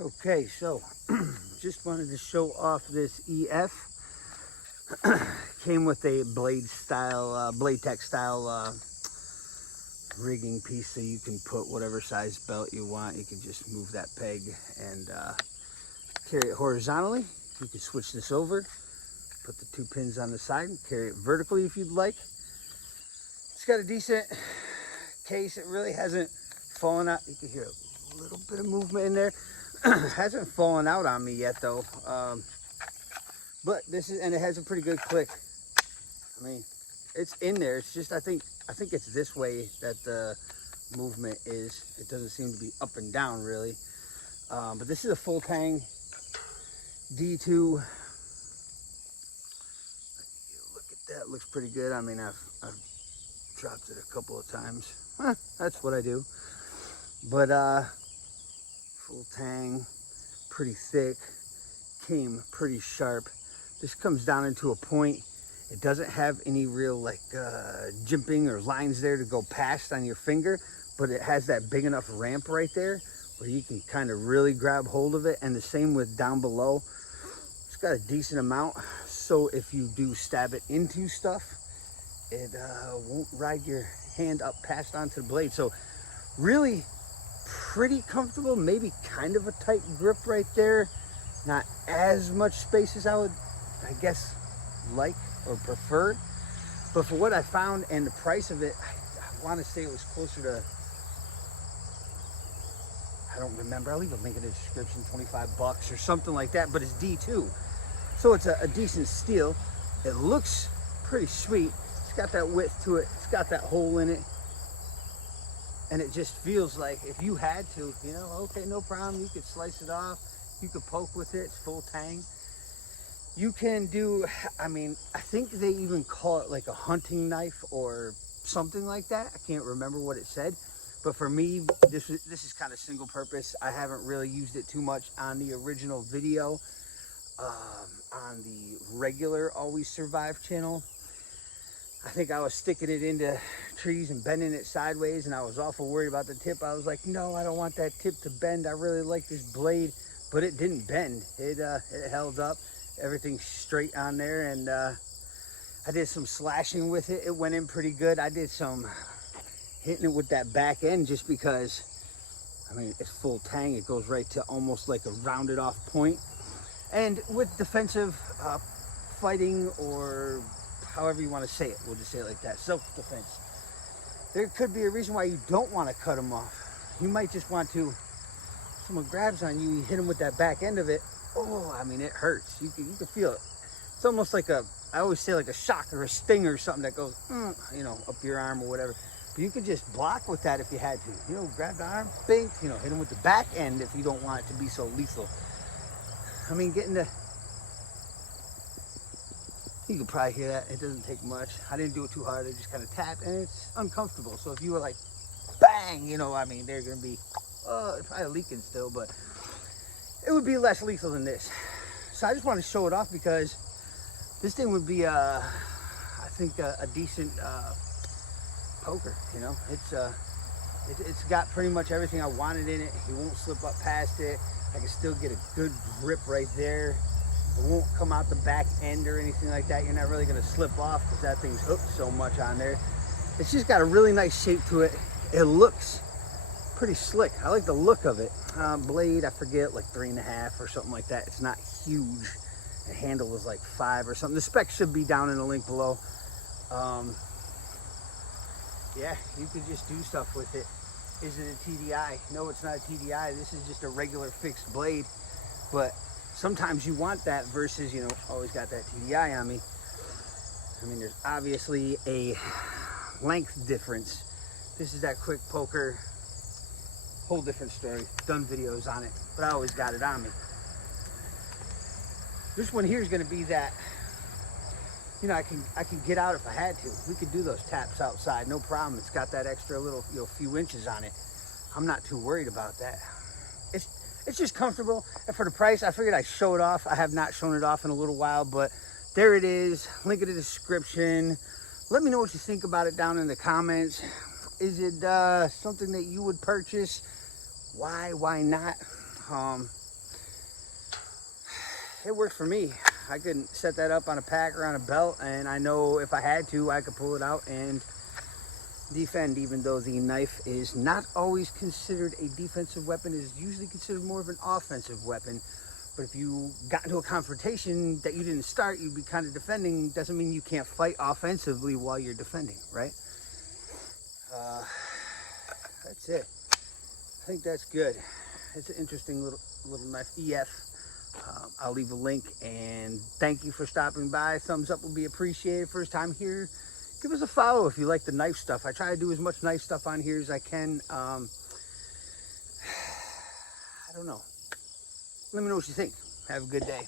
Okay, so just wanted to show off this EF. Came with a blade tech style rigging piece, so you can put whatever size belt you want. You can just move that peg and carry it horizontally. You can switch this over, put the 2 pins on the side, and carry it vertically if you'd like. It's got a decent case. It really hasn't fallen out. You can hear a little bit of movement in there. Hasn't fallen out on me yet though. But and it has a pretty good click. I mean, it's in there. It's just I think it's this way that the movement is. It doesn't seem to be up and down really. But this is a full Tang D2. Look at that. Looks pretty good. I mean, I've dropped it a couple of times. That's what I do. But full Tang, pretty thick, came pretty sharp. This comes down into a point. It doesn't have any real like jimping or lines there to go past on your finger, but it has that big enough ramp right there where you can kind of really grab hold of it. And the same with down below. It's got a decent amount, so if you do stab it into stuff, it won't ride your hand up past onto the blade. So really pretty comfortable, maybe kind of a tight grip right there. Not as much space as I would, I guess, like or prefer. But for what I found and the price of it, I want to say it was closer to, I don't remember. I'll leave a link in the description, 25 bucks or something like that, but it's D2. So it's a decent steel. It looks pretty sweet. It's got that width to it. It's got that hole in it. And it just feels like if you had to, you know, okay, no problem. You could slice it off. You could poke with it. It's full Tang. You can do, I mean, I think they even call it like a hunting knife or something like that. I can't remember what it said. But for me, this is kind of single purpose. I haven't really used it too much on the original video. On the regular Always Survive channel, I think I was sticking it into trees and bending it sideways, and I was awful worried about the tip. I was like, no, I don't want that tip to bend. I really like this blade, but it didn't bend. It held up. Everything's straight on there, and I did some slashing with it. It went in pretty good. I did some hitting it with that back end just because, I mean, it's full Tang. It goes right to almost like a rounded off point. And with defensive fighting, or however you want to say it, we'll just say it like that, self-defense, there could be a reason why you don't want to cut them off. You might just want to, someone grabs on you, you hit them with that back end of it. Oh, I mean, it hurts. You can feel it. It's almost like I always say like a shock or a sting or something that goes, you know, up your arm or whatever. But you could just block with that if you had to. You know, grab the arm, bing, you know, hit them with the back end if you don't want it to be so lethal. I mean, you can probably hear that. It doesn't take much. I didn't do it too hard. I just kind of tapped, and it's uncomfortable. So if you were like, bang, you know, I mean, they're going to be probably leaking still, but it would be less lethal than this. So I just want to show it off because this thing would be, I think, a decent poker. You know, it's got pretty much everything I wanted in it. You won't slip up past it. I can still get a good grip right there. It won't come out the back end or anything like that. You're not really going to slip off because that thing's hooked so much on there. It's just got a really nice shape to it. It looks pretty slick. I like the look of it. Blade, I forget, like 3.5 or something like that. It's not huge. The handle was like 5 or something. The specs should be down in the link below. Yeah, you could just do stuff with it. Is it a TDI? No, it's not a TDI. This is just a regular fixed blade. But sometimes you want that versus, you know, always got that TDI on me. I mean, there's obviously a length difference. This is that quick poker. Whole different story. Done videos on it, but I always got it on me. This one here is going to be that, you know, I can get out if I had to. We could do those taps outside, no problem. It's got that extra little, you know, few inches on it. I'm not too worried about that. It's just comfortable. And for the price, I figured I'd show it off. I have not shown it off in a little while, but there it is. Link in the description. Let me know what you think about it down in the comments. Is it something that you would purchase? Why not? it worked for me. I could set that up on a pack or on a belt, and I know if I had to, I could pull it out and defend, even though the knife is not always considered a defensive weapon. It is usually considered more of an offensive weapon. But if you got into a confrontation that you didn't start, you'd be kind of defending. Doesn't mean you can't fight offensively while you're defending, right? That's it. I think that's good. It's an interesting little knife, EF. I'll leave a link, and thank you for stopping by. Thumbs up will be appreciated. First time here, give us a follow if you like the knife stuff. I try to do as much knife stuff on here as I can. I don't know. Let me know what you think. Have a good day.